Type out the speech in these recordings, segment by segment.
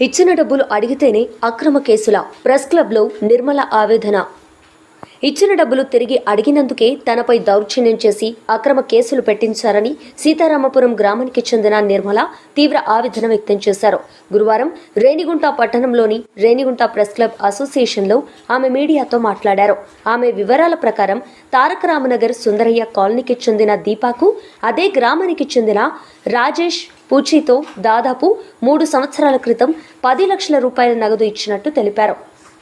ఇచ్చిన డబ్బులు అడిగితేనే అక్రమ కేసుల ప్రెస్ క్లబ్లో నిర్మల ఆవేదన. ఇచ్చిన డబ్బులు తిరిగి అడిగినందుకే తనపై దౌర్జన్యం చేసి అక్రమ కేసులు పెట్టించారని సీతారామపురం గ్రామానికి చెందిన నిర్మల తీవ్ర ఆవేదన వ్యక్తం చేశారు. గురువారం రేణిగుంట పట్టణంలోని రేణిగుంట ప్రెస్ క్లబ్ అసోసియేషన్లో ఆమె మీడియాతో మాట్లాడారు. ఆమె వివరాల ప్రకారం తారక రామనగర్ సుందరయ్య కాలనీకి చెందిన దీపాకు అదే గ్రామానికి చెందిన రాజేష్ పూచీతో దాదాపు మూడు సంవత్సరాల క్రితం పది లక్షల రూపాయల నగదు ఇచ్చినట్టు తెలిపారు.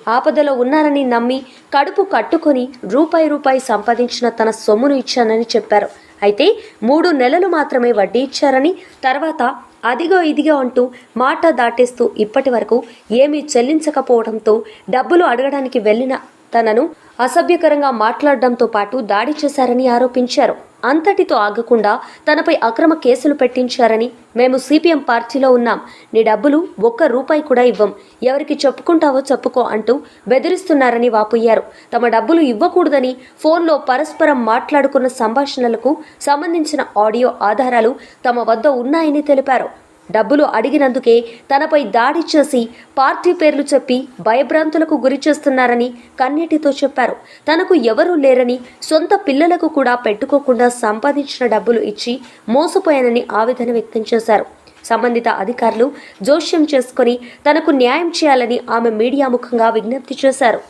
ఆపదలో ఉన్నారని నమ్మి కడుపు కట్టుకొని రూపాయి రూపాయి సంపాదించిన తన సొమ్మును ఇచ్చానని చెప్పారు. అయితే మూడు నెలలు మాత్రమే వడ్డీ ఇచ్చారని తర్వాత అదిగో ఇదిగో అంటూ మాట దాటేస్తూ ఇప్పటి వరకు ఏమీ చెల్లించకపోవడంతో డబ్బులు అడగడానికి వెళ్ళిన తనను అసభ్యకరంగా మాట్లాడడంతో పాటు దాడి చేశారని ఆరోపించారు. అంతటితో ఆగకుండా తనపై అక్రమ కేసులు పెట్టించారని మేము సిపిఎం పార్టీలో ఉన్నాం. నీ డబ్బులు ఒక్క రూపాయి కూడా ఇవ్వం. ఎవరికి చెప్పుకుంటావో చెప్పుకో అంటూ బెదిరిస్తున్నారని వాపోయారు. తమ డబ్బులు ఇవ్వకూడదని ఫోన్లో పరస్పరం మాట్లాడుకున్న సంభాషణలకు సంబంధించిన ఆడియో ఆధారాలు తమ వద్ద ఉన్నాయని తెలిపారు. డబ్బులు అడిగినందుకే తనపై దాడి చేసి పార్టీ పేర్లు చెప్పి భయభ్రాంతులకు గురి చేస్తున్నారని కన్నీటితో చెప్పారు. తనకు ఎవరూ లేరని సొంత పిల్లలకు కూడా పెట్టుకోకుండా సంపాదించిన డబ్బులు ఇచ్చి మోసపోయానని ఆవేదన వ్యక్తం చేశారు. సంబంధిత అధికారులు జోష్యం చేసుకుని తనకు న్యాయం చేయాలని ఆమె మీడియా ముఖంగా విజ్ఞప్తి చేశారు.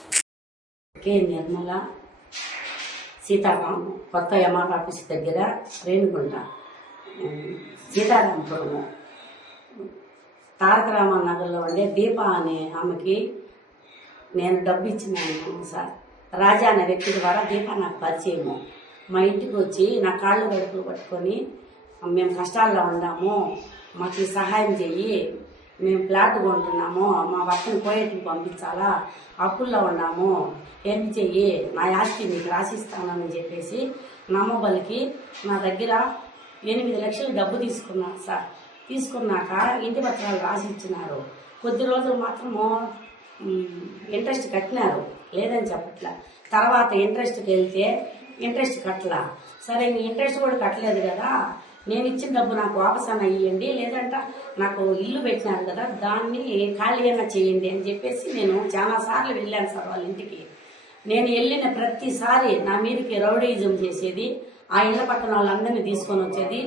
సీతారాము కొత్త ఎంఆర్ ఆఫీస్ దగ్గర రేణుగుంట సీతారాంపురము. తారక రామన్ నగర్లో ఉండే దీప అనే ఆమెకి నేను డబ్బు ఇచ్చినాను సార్. రాజా అనే వ్యక్తి ద్వారా దీప నాకు పరిచయము. మా ఇంటికి వచ్చి నా కాళ్ళు గడుపులు పట్టుకొని మేము కష్టాల్లో ఉన్నాము మాకు సహాయం చెయ్యి మేము ఫ్లాట్ కొంటున్నాము మా భర్తను కోయేటికి పంపించాలా అప్పుల్లో ఉన్నాము ఏం చెయ్యి నా ఆస్తి మీకు రాసిస్తానని చెప్పేసి నమ్మబలికి నా దగ్గర ఎనిమిది లక్షలు డబ్బు తీసుకున్నాను సార్. తీసుకున్నాక ఇంటి పత్రాలు రాసి ఇచ్చినారు కొద్ది రోజులు మాత్రము ఇంట్రెస్ట్ కట్టినారు. లేదని చెప్పట్లా. తర్వాత ఇంట్రెస్ట్కి వెళ్తే ఇంట్రెస్ట్ కట్టలా. సరే నీ ఇంట్రెస్ట్ కూడా కట్టలేదు కదా. నేను ఇచ్చిన డబ్బు నాకు వాపస్ అన్న ఇవ్వండి లేదంటే నాకు ఇల్లు పెట్టినారు కదా దాన్ని ఖాళీ అయినా చేయండి అని చెప్పేసి నేను చాలా సార్లు వెళ్ళాను సార్ వాళ్ళ ఇంటికి. నేను వెళ్ళిన ప్రతిసారి నా మీదకి రౌడీజం చేసేది ఆ ఇళ్ళ పక్కన వాళ్ళందరినీ తీసుకొని వచ్చేది.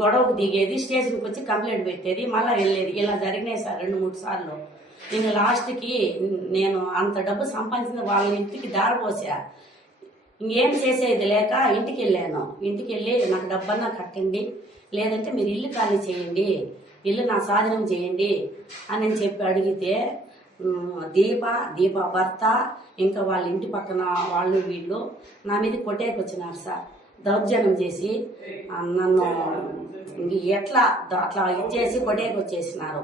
గొడవకు దిగేది స్టేషన్కి వచ్చి కంప్లైంట్ పెట్టేది మళ్ళీ వెళ్ళేది. ఇలా జరిగినాయి సార్ రెండు మూడు సార్లు. నేను లాస్ట్కి నేను అంత డబ్బు సంపాదించిన వాళ్ళ ఇంటికి దారిపోసా ఇంకేం చేసేది లేక ఇంటికి వెళ్ళాను. ఇంటికి వెళ్ళి నాకు డబ్బన్నా కట్టండి లేదంటే మీరు ఇల్లు ఖాళీ చేయండి ఇల్లు నా సాధనం చేయండి అని నేను చెప్పి అడిగితే దీప దీప భర్త ఇంకా వాళ్ళ ఇంటి పక్కన వాళ్ళు వీళ్ళు నా మీద కొట్టేకి వచ్చినారు సార్. దౌర్జన్యం చేసి నన్ను ఎట్లా అట్లా ఇచ్చేసి బొడేకి వచ్చేసినారు.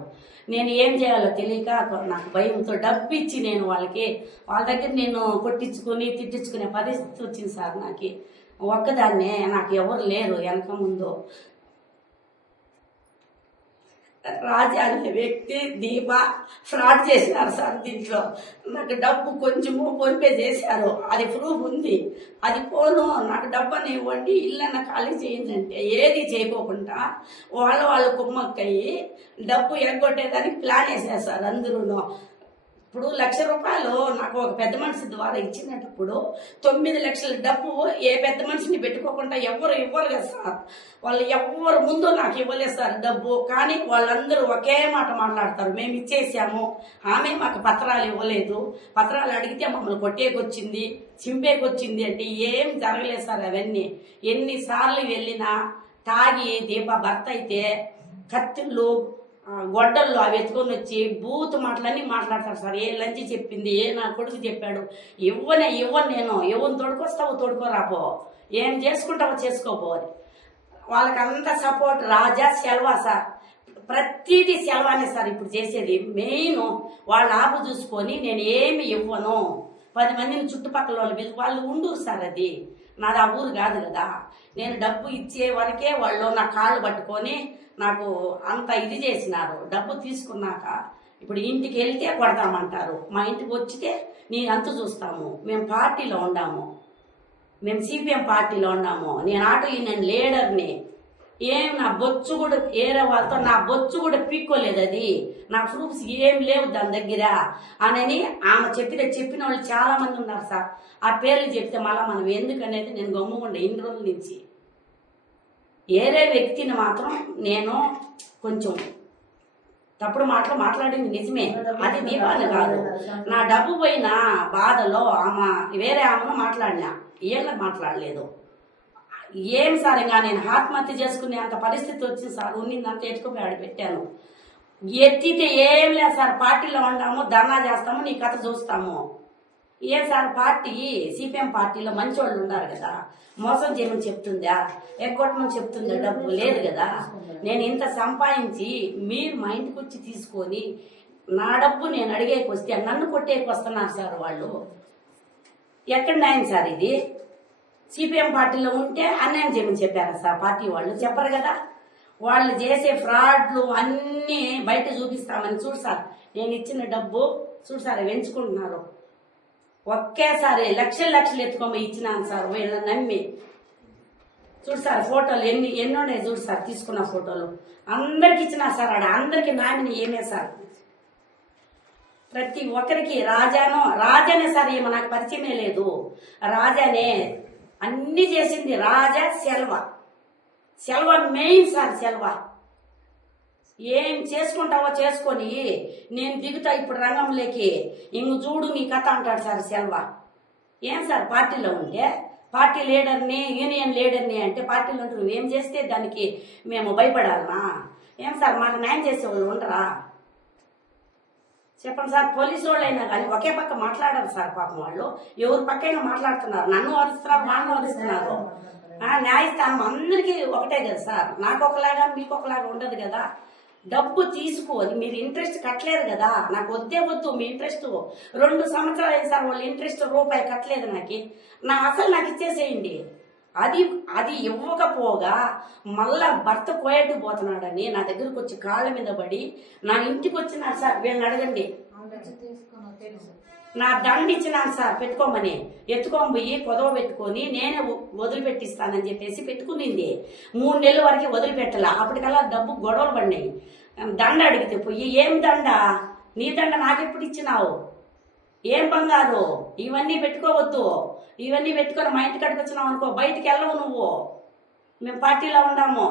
నేను ఏం చేయాలో తెలియక నాకు భయంతో డబ్బు ఇచ్చి నేను వాళ్ళకి వాళ్ళ దగ్గర నేను కొట్టించుకుని తిట్టించుకునే పరిస్థితి వచ్చింది సార్ నాకు. ఒక్కదాన్నే నాకు ఎవరు లేరు వెనక ముందు. రాజా అనే వ్యక్తి దీప ఫ్రాడ్ చేసినారు సార్ దీంట్లో. నాకు డబ్బు కొంచెము ఫోన్పే చేశారు. అది ప్రూఫ్ ఉంది. అది పోను నాకు డబ్బుని ఇవ్వండి ఇల్లన్న ఖాళీ చేయండి అంటే ఏది చేయకోకుండా వాళ్ళ వాళ్ళ కుమ్మక్కయ్యి డబ్బు ఎగ్గొట్టేదానికి ప్లాన్ వేసేస్తారు సార్ అందరూ ఇప్పుడు లక్ష రూపాయలు నాకు ఒక పెద్ద మనిషి ద్వారా ఇచ్చినప్పుడు తొమ్మిది లక్షల డబ్బు ఏ పెద్ద మనిషిని పెట్టుకోకుండా ఎవరు ఇవ్వరు కదా సార్. వాళ్ళు ఎవరు ముందు నాకు ఇవ్వలేదు సార్ డబ్బు. కానీ వాళ్ళందరూ ఒకే మాట మాట్లాడతారు. మేము ఇచ్చేసాము. ఆమె మాకు పత్రాలు ఇవ్వలేదు. పత్రాలు అడిగితే మమ్మల్ని కొట్టేకొచ్చింది చింపేకొచ్చింది అంటే ఏం జరగలేదు సార్ అవన్నీ. ఎన్నిసార్లు వెళ్ళినా తాగి దీప భర్త అయితే కత్తిళ్ళు గొడ్డల్లో అవి ఎత్తుకొని వచ్చి బూత్ మాటలన్నీ మాట్లాడతారు సార్. ఏ లంచి చెప్పింది ఏ నా కొడుకు చెప్పాడు. ఇవ్వనే ఇవ్వను నేను. ఇవ్వను తోడుకొస్తావు తోడుకోరాపో ఏం చేసుకుంటావో చేసుకోపో అని. వాళ్ళకంతా సపోర్ట్ రాజా సెలవా సార్. ప్రతిదీ సెలవానే సార్ ఇప్పుడు చేసేది. మెయిన్ వాళ్ళ ఆపు చూసుకొని నేను ఏమి ఇవ్వను. పది మందిని చుట్టుపక్కల వాళ్ళు పిలిచి వాళ్ళు ఉండూరు సార్ అది. నాది ఆ ఊరు కాదు కదా. నేను డబ్బు ఇచ్చే వరకే వాళ్ళు నా కాళ్ళు పట్టుకొని నాకు అంత ఇది చేసినారు. డబ్బు తీసుకున్నాక ఇప్పుడు ఇంటికి వెళ్తే కొడతామంటారు మా ఇంటికి వచ్చితే నీ అంత చూస్తాము. మేము పార్టీలో ఉండాము. మేము సిపిఎం పార్టీలో ఉన్నాము నేను ఆటో యూనియన్ లీడర్ని ఏం నా బొచ్చు కూడా ఏరే వాళ్ళతో నా బొచ్చు కూడా పీక్కోలేదు అది. నా ప్రూఫ్స్ ఏం లేవు దాని దగ్గర అనని ఆమె చెప్పిన చెప్పిన వాళ్ళు చాలా మంది ఉన్నారు సార్. ఆ పేర్లు చెప్తే మళ్ళీ మనం ఎందుకనేది నేను గమ్ముకుండా ఇన్ని రోజుల నుంచి. ఏరే వ్యక్తిని మాత్రం నేను కొంచెం తప్పుడు మాటలు మాట్లాడింది నిజమే. అది దీపాన్ని కాదు. నా డబ్బు పోయిన బాధలో ఆమె వేరే ఆమెను మాట్లాడినా. వీళ్ళకి మాట్లాడలేదు. ఏం సార్ ఇంకా నేను ఆత్మహత్య చేసుకునే అంత పరిస్థితి వచ్చింది సార్. ఉన్నిందంతా ఎత్తుకుపోయి ఆడ పెట్టాను. ఎత్తితే ఏం లేదు సార్ పార్టీలో ఉంటాము ధర్నా చేస్తాము నీ కథ చూస్తాము. ఏ సార్ పార్టీ? సిపిఎం పార్టీలో మంచి వాళ్ళు ఉన్నారు కదా. మోసం చేయమని చెప్తుందా? ఎక్కొట్టమని చెప్తుందా? డబ్బు లేదు కదా. నేను ఇంత సంపాదించి మీరు మా ఇంటికి వచ్చి తీసుకొని నా డబ్బు నేను అడిగేకి వస్తే నన్ను కొట్టేకి వస్తున్నారు సార్ వాళ్ళు. ఎక్కడ న్యాయం సార్ ఇది? సిపిఎం పార్టీలో ఉంటే అన్యాయం చేయమని చెప్పారు సార్. పార్టీ వాళ్ళు చెప్పరు కదా. వాళ్ళు చేసే ఫ్రాడ్లు అన్నీ బయట చూపిస్తామని చూడు సార్. నేను ఇచ్చిన డబ్బు చూడు సార్ పెంచుకుంటున్నారు ఒకేసారి లక్షలు లక్షలు ఎత్తుకోమని ఇచ్చినాను సార్ వీళ్ళ నమ్మి. చూడు సార్ ఫోటోలు ఎన్ని ఎన్ని ఉన్నాయి చూడు సార్ తీసుకున్న ఫోటోలు. అందరికి ఇచ్చినా సార్ ఆడ అందరికి నామిని ఏమే సార్? ప్రతి ఒక్కరికి రాజాను రాజానే సార్ ఏమో నాకు పరిచయమే లేదు. రాజానే అన్ని చేసింది Raja Selva. Selva main sir Selva. ఏం చేసుకుంటావో చేసుకొని నేను దిగుతా ఇప్పుడు రంగంలోకి. ఇంక చూడు నీ కథ అంటాడు సార్ సెల్వ. ఏం సార్ పార్టీలో ఉంటే? పార్టీ లీడర్ని యూనియన్ లీడర్ని అంటే పార్టీలో ఉంటే నువ్వేం చేస్తే దానికి మేము భయపడాలనా? ఏం సార్ మాకు న్యాయం చేసేవాళ్ళు ఉండరా? చెప్పండి సార్ పోలీసు వాళ్ళు అయినా కానీ ఒకే పక్క మాట్లాడారు సార్ పాపం వాళ్ళు. ఎవరు పక్కైనా మాట్లాడుతున్నారు. నన్ను వరుస్తున్నారు వాళ్ళని వరుస్తున్నారు న్యాయస్థానం అందరికీ ఒకటే కదా సార్. నాకు ఒకలాగా మీకు ఒకలాగా ఉండదు కదా. డబ్బు తీసుకోవాలి. మీరు ఇంట్రెస్ట్ కట్టలేదు కదా. నాకు వద్దే వద్దు మీ ఇంట్రెస్ట్ రెండు సంవత్సరాలు అయింది సార్ వాళ్ళు ఇంట్రెస్ట్ రూపాయి కట్టలేదు నాకు. నా అసలు నాకు ఇచ్చేసేయండి. అది అది ఇవ్వకపోగా మళ్ళా భర్త పోయేట్టు పోతున్నాడని నా దగ్గరకు వచ్చి కాళ్ళ మీద పడి నా ఇంటికి వచ్చినాడు సార్ వీళ్ళని అడగండి. నా దండ ఇచ్చినాను సార్ పెట్టుకోమని. ఎత్తుకొని పోయి పొదవ పెట్టుకొని నేనే వ- వదిలిపెట్టిస్తానని చెప్పేసి పెట్టుకునింది. మూడు నెలల వరకు వదిలిపెట్టలా. అప్పటికల్లా డబ్బు గొడవలు పడినాయి. దండ అడిగితే పోయి ఏం దండ? నీ దండ నాకెప్పుడు ఇచ్చినావు? ఏం బంగారు? ఇవన్నీ పెట్టుకోవద్దు. ఇవన్నీ పెట్టుకొని మా ఇంటి కట్టుకు వచ్చినావు అనుకో బయటికి వెళ్ళవు నువ్వు. మేము పార్టీలో ఉన్నాము.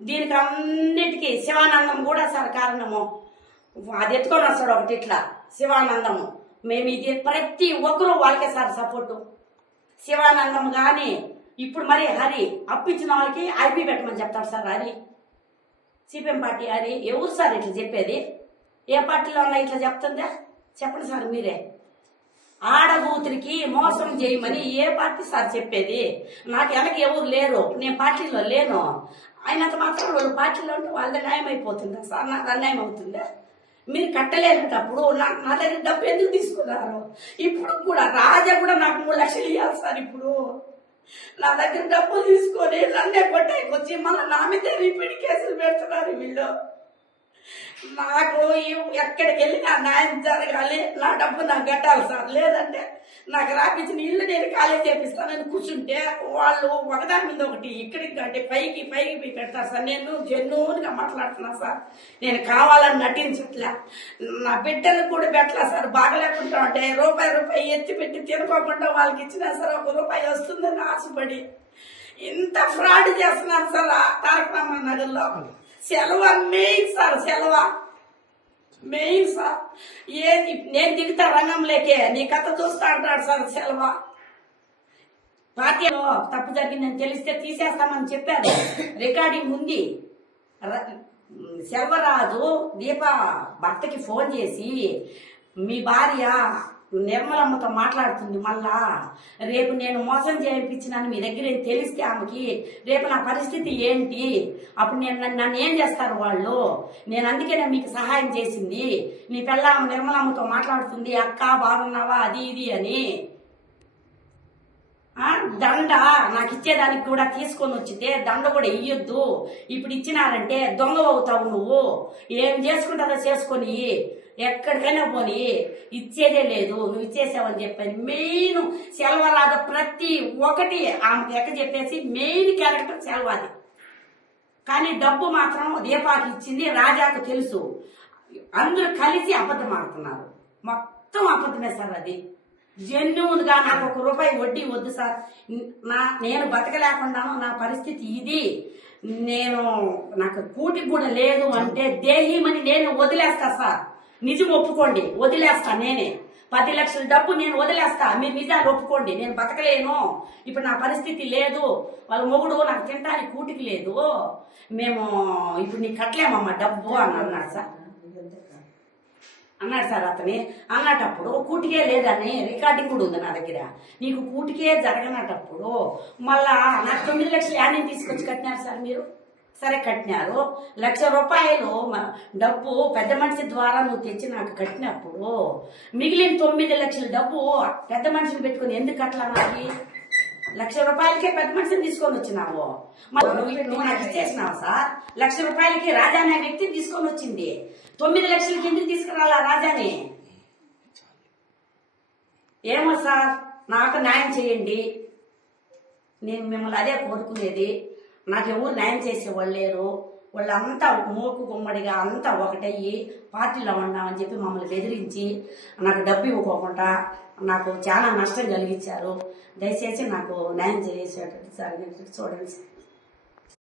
దీనికి అన్నిటికీ శివానందం కూడా సార్ కారణము. అది ఎత్తుకొని వస్తాడు ఒకటి ఇట్లా శివానందము. మేము ఇది ప్రతి ఒక్కరూ వాళ్ళకే సార్ సపోర్టు. శివానందం కానీ ఇప్పుడు మరి హరి అప్పించిన వాళ్ళకి ఐపీ పెట్టమని చెప్తారు sir Hari. CPM party Hari ఎవరు సార్ ఇట్లా చెప్పేది? ఏ పార్టీలో ఉన్నా ఇట్లా చెప్తుందా? చెప్పండి సార్ మీరే. ఆడబూతురికి మోసం చేయమని ఏ పార్టీ సార్ చెప్పేది? నాకు వెనక ఎవరు లేరు. నేను పార్టీలో లేను. అయినంత మాత్రం వాళ్ళు పార్టీలో ఉంటే వాళ్ళ న్యాయం అయిపోతుందా? సార్ నాకు అన్యాయం అవుతుందా? మీరు కట్టలేనప్పుడు నాకు నా దగ్గర డబ్బు ఎందుకు తీసుకున్నారు? ఇప్పుడు కూడా రాజా కూడా నాకు మూడు లక్షలు ఇవ్వాలి సార్ ఇప్పుడు. నా దగ్గర డబ్బు తీసుకొని నన్నే కొట్టేకొచ్చి మళ్ళీ నా మీద రిపీట్ కేసులు పెడుతున్నారు వీళ్ళు. నాకు ఈ- ఎక్కడికి వెళ్ళి నా న్యాయం జరగాలి. నా డబ్బు నాకు కట్టాలి సార్. లేదంటే నాకు రాపించిన ఇల్లు నేను ఖాళీ చేపిస్తానని కూర్చుంటే వాళ్ళు ఒకదాని మీద ఒకటి ఇక్కడికి కంటే పైకి పైకి పోయి పెడతారు సార్. నేను జెన్యూన్గా మాట్లాడుతున్నా సార్. నేను కావాలని నటించట్లే. నా బిడ్డలు కూడా పెట్టలే సార్. బాగలేకుండా ఉంటే రూపాయి రూపాయి ఎత్తి పెట్టి తినుకోకుండా వాళ్ళకి ఇచ్చినా సార్ ఒక రూపాయి వస్తుందని ఆశపడి ఇంత ఫ్రాడ్ చేస్తున్నారు సార్ ఆ తారక రామ నగర్లో. సెలవు? Main sir సెలవ? Main sir. ఏది నేను దిగుతా రంగంలోకే నీ కథ చూస్తా అంటాడు సార్ సెలవ. పార్టీలో తప్పు జరిగిందని తెలిస్తే తీసేస్తామని చెప్పారు. రికార్డింగ్ ఉంది. సెల్వరాజు దీప భర్తకి ఫోన్ చేసి మీ భార్య నిర్మలమ్మతో మాట్లాడుతుంది మళ్ళా. రేపు నేను మోసం చేయించినాను మీ దగ్గర తెలిస్తే ఆమెకి రేపు నా పరిస్థితి ఏంటి? అప్పుడు నేను నన్ను ఏం చేస్తారు వాళ్ళు? నేను అందుకే నేను మీకు సహాయం చేసింది. నీ పిల్ల నిర్మలమ్మతో మాట్లాడుతుంది అక్క బాగున్నావా? అది ఇది అని. దండ నాకు ఇచ్చేదానికి కూడా తీసుకొని వచ్చితే దండ కూడా ఇయ్యొద్దు. ఇప్పుడు ఇచ్చినారంటే దొంగ అవుతావు నువ్వు. ఏం చేసుకుంటారో చేసుకొని ఎక్కడికైనా పోని ఇచ్చేదే లేదు నువ్వు ఇచ్చేసావని చెప్పాను. మెయిన్ సెలవరాద ప్రతి ఒక్కటి ఆమె ఎక్క చెప్పేసి మెయిన్ క్యారెక్టర్ సెలవాది. కానీ డబ్బు మాత్రం దీపాకి ఇచ్చింది రాజాకు తెలుసు. అందరూ కలిసి అబద్ధం ఆడుతున్నారు. మొత్తం అబద్ధమే సార్ అది. జెన్యున్గా నాకు ఒక రూపాయి వడ్డీ వద్దు సార్. నా నేను బతకలేకుండాను నా పరిస్థితి ఇది. నేను నాకు కూటికి కూడా లేదు అంటే దేహీమని నేను వదిలేస్తా సార్. నిజం ఒప్పుకోండి వదిలేస్తా నేనే. పది లక్షల డబ్బు నేను వదిలేస్తా మీరు నిజాలు ఒప్పుకోండి నేను బతకలేను. ఇప్పుడు నా పరిస్థితి లేదు వాళ్ళ మొగుడు నాకు తినడానికి కూటికి లేదు. మేము ఇప్పుడు నీకు కట్టలేమమ్మా డబ్బు అని అన్నాడు సార్. అన్నాడు సార్ అతని. అన్నటప్పుడు కూటికే లేదని రికార్డింగ్ కూడా ఉంది నా దగ్గర. నీకు కూటికే జరగనటప్పుడు మళ్ళా నాకు తొమ్మిది లక్షలు యాన్ని తీసుకొచ్చి కట్టినారు సార్ మీరు? సరే కట్టినారు. లక్ష రూపాయలు డబ్బు పెద్ద మనిషి ద్వారా నువ్వు తెచ్చి నాకు కట్టినప్పుడు మిగిలిన తొమ్మిది లక్షల డబ్బు పెద్ద మనిషిని పెట్టుకుని ఎందుకు కట్టలా నాకు లక్ష రూపాయలకే పెద్ద మనిషిని తీసుకొని వచ్చినావు. నువ్వు నువ్వు నాకు ఇచ్చేసినావు సార్. లక్ష రూపాయలకి రాజా అనే వ్యక్తిని తీసుకొని వచ్చింది. తొమ్మిది లక్షలకి ఎందుకు తీసుకురాలా రాజాని? ఏమో సార్ నాకు న్యాయం చేయండి. నేను మిమ్మల్ని అదే కోరుకునేది. నాకు న్యాయం చేసేవాళ్ళు లేరు. వాళ్ళంతా మూకు గుమ్మడిగా అంతా ఒకటయ్యి పార్టీలో ఉన్నామని చెప్పి మమ్మల్ని బెదిరించి నాకు డబ్బు ఇవ్వకోకుండా నాకు చాలా నష్టం కలిగించారు. దయచేసి నాకు న్యాయం చేసేటట్టు సార్ చూడండి సార్.